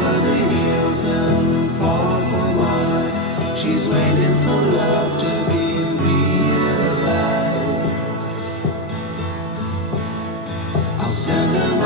over the heels and fall for what she's waiting for love to be realized. I'll send her